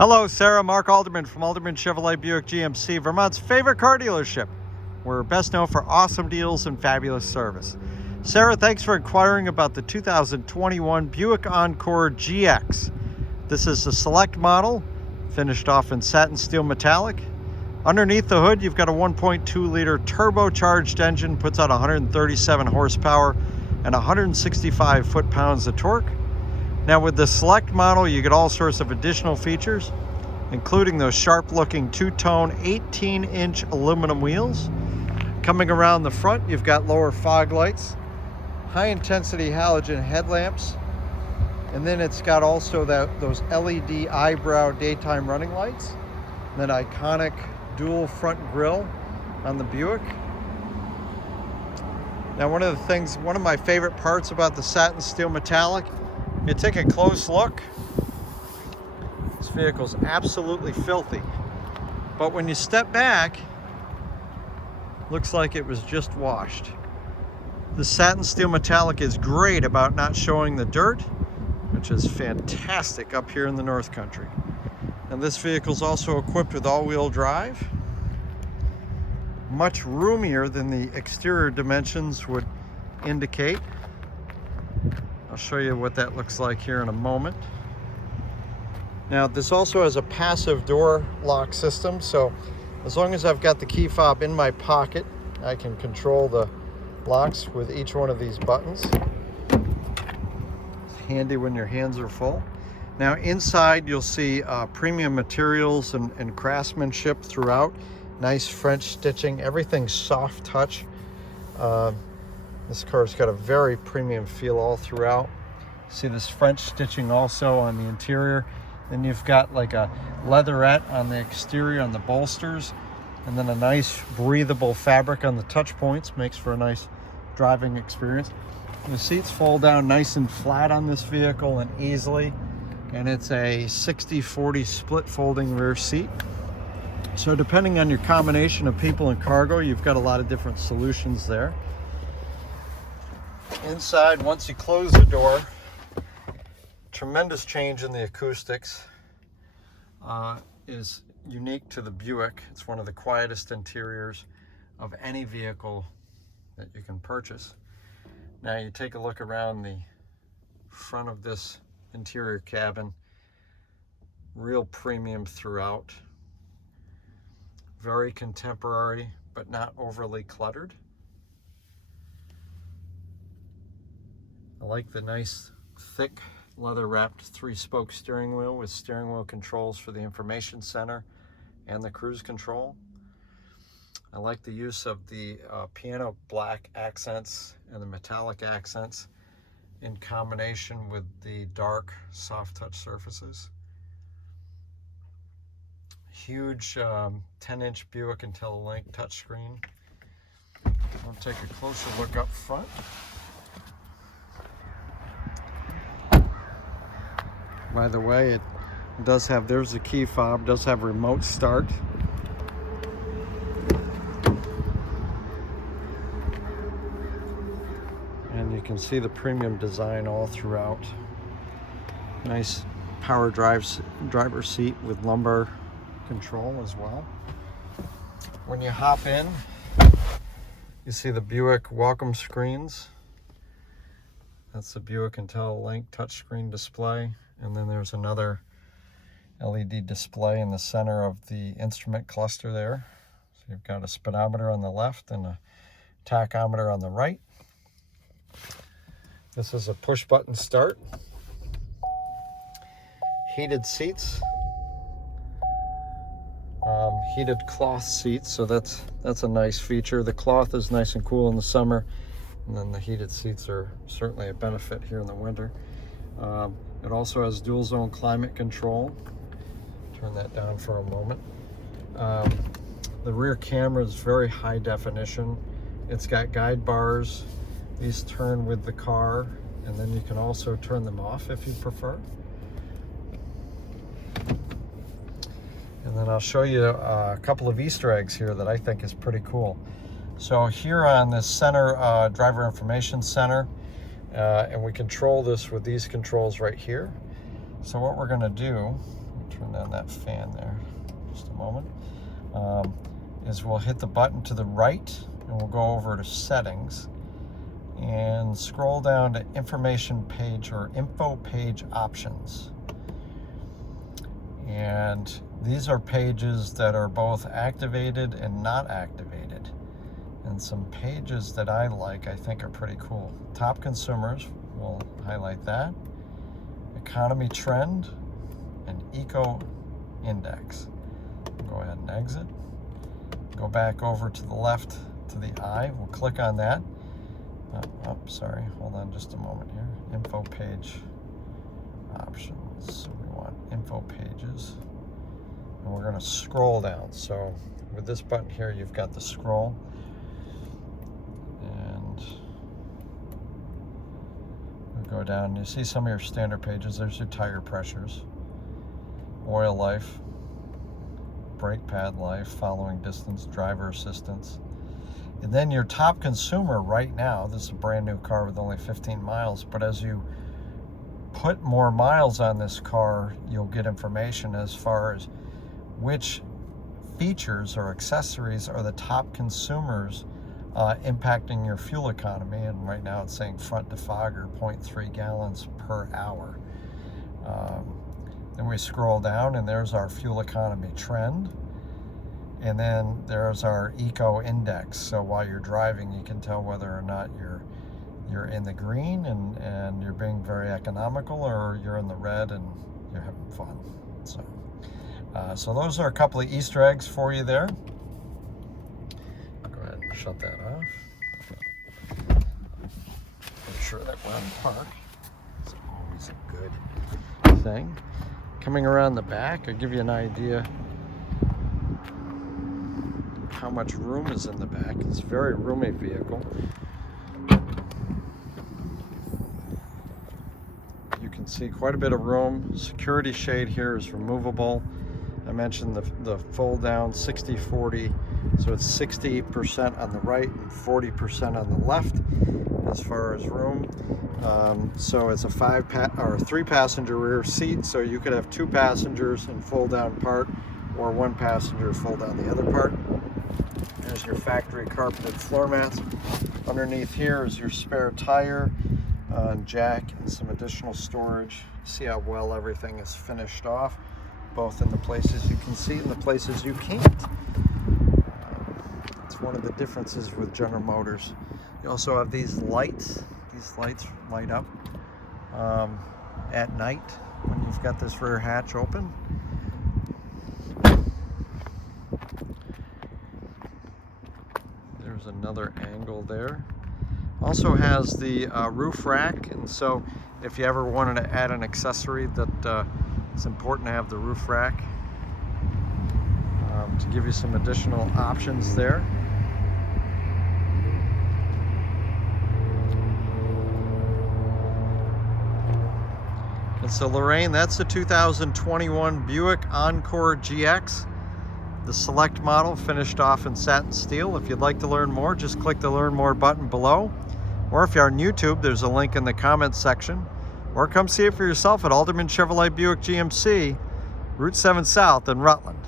Hello, Sara. Mark Alderman from Alderman Chevrolet Buick GMC, Vermont's favorite car dealership. We're best known for awesome deals and fabulous service. Sara, thanks for inquiring about the 2021 Buick Encore GX. This is the select model, finished off in satin steel metallic. Underneath the hood, you've got a 1.2 liter turbocharged engine, puts out 137 horsepower and 165 foot-pounds of torque. Now with the select model, you get all sorts of additional features, including those sharp-looking two-tone 18-inch aluminum wheels. Coming around the front, you've got lower fog lights, high-intensity halogen headlamps, and then it's got also those LED eyebrow daytime running lights, and that iconic dual front grille on the Buick. Now one of my favorite parts about the satin steel metallic, you take a close look, this vehicle's absolutely filthy. But when you step back, looks like it was just washed. The satin steel metallic is great about not showing the dirt, which is fantastic up here in the North Country. And this vehicle is also equipped with all-wheel drive, much roomier than the exterior dimensions would indicate. I'll show you what that looks like here in a moment. Now this also has a passive door lock system, so as long as I've got the key fob in my pocket, I can control the locks with each one of these buttons. It's handy when your hands are full. Now inside you'll see premium materials and craftsmanship throughout. Nice French stitching, everything's soft touch. This car's got a very premium feel all throughout. See this French stitching also on the interior. Then you've got like a leatherette on the exterior on the bolsters, and then a nice breathable fabric on the touch points. Makes for a nice driving experience. The seats fold down nice and flat on this vehicle and easily, and it's a 60-40 split folding rear seat. So depending on your combination of people and cargo, you've got a lot of different solutions there. Inside, once you close the door, tremendous change in the acoustics. Is unique to the Buick. It's one of the quietest interiors of any vehicle that you can purchase. Now you take a look around the front of this interior cabin, real premium throughout. Very contemporary, but not overly cluttered. I like the nice, thick, leather-wrapped 3-spoke steering wheel with steering wheel controls for the information center and the cruise control. I like the use of the piano black accents and the metallic accents in combination with the dark, soft-touch surfaces. Huge 10-inch Buick IntelliLink touchscreen. I'll take a closer look up front. By the way, it does have, there's the key fob, does have remote start. And you can see the premium design all throughout. Nice power driver seat with lumbar control as well. When you hop in, you see the Buick welcome screens. That's the Buick IntelliLink touchscreen display. And then there's another LED display in the center of the instrument cluster there. So you've got a speedometer on the left and a tachometer on the right. This is a push button start. Heated seats. Heated cloth seats, so that's a nice feature. The cloth is nice and cool in the summer, and then the heated seats are certainly a benefit here in the winter. It also has dual zone climate control. Turn that down for a moment. The rear camera is very high definition. It's got guide bars. These turn with the car, and then you can also turn them off if you prefer. And then I'll show you a couple of Easter eggs here that I think is pretty cool. So here on this center driver information center, and we control this with these controls right here. So what we're going to do, turn on that fan there just a moment, is we'll hit the button to the right and we'll go over to settings and scroll down to information page or info page options. And these are pages that are both activated and not activated. And some pages that I like, I think, are pretty cool. Top consumers, we'll highlight that. Economy trend and eco index. Go ahead and exit. Go back over to the left to the eye. We'll click on that. Sorry, hold on just a moment here. Info page options. So we want info pages. And we're going to scroll down. So with this button here, you've got the scroll. And we go down and you see some of your standard pages. There's your tire pressures, oil life, brake pad life, following distance, driver assistance. And then your top consumer right now, this is a brand new car with only 15 miles, but as you put more miles on this car, you'll get information as far as which features or accessories are the top consumers impacting your fuel economy. And right now it's saying front defogger 0.3 gallons per hour. Then we scroll down and there's our fuel economy trend. And then there's our eco index. So while you're driving, you can tell whether or not you're in the green and you're being very economical, or you're in the red and you're having fun. So those are a couple of Easter eggs for you there. Go ahead and shut that off. Make sure that we're on park. It's always a good thing. Coming around the back, I'll give you an idea how much room is in the back. It's a very roomy vehicle. You can see quite a bit of room. Security shade here is removable. I mentioned the fold down 60-40, so it's 60% on the right and 40% on the left as far as room. So it's a 3 passenger rear seat, so you could have 2 passengers and fold down part, or 1 passenger fold down the other part. There's your factory carpeted floor mats. Underneath here is your spare tire, jack, and some additional storage. See how well everything is finished off, both in the places you can see and the places you can't. It's one of the differences with General Motors. You also have these lights. These lights light up at night when you've got this rear hatch open. There's another angle there. Also has the roof rack, and so if you ever wanted to add an accessory, that it's important to have the roof rack to give you some additional options there. And so Loraine, that's the 2021 Buick Encore GX. The select model finished off in satin steel. If you'd like to learn more, just click the Learn More button below. Or if you're on YouTube, there's a link in the comments section. Or come see it for yourself at Alderman Chevrolet Buick GMC, Route 7 South in Rutland.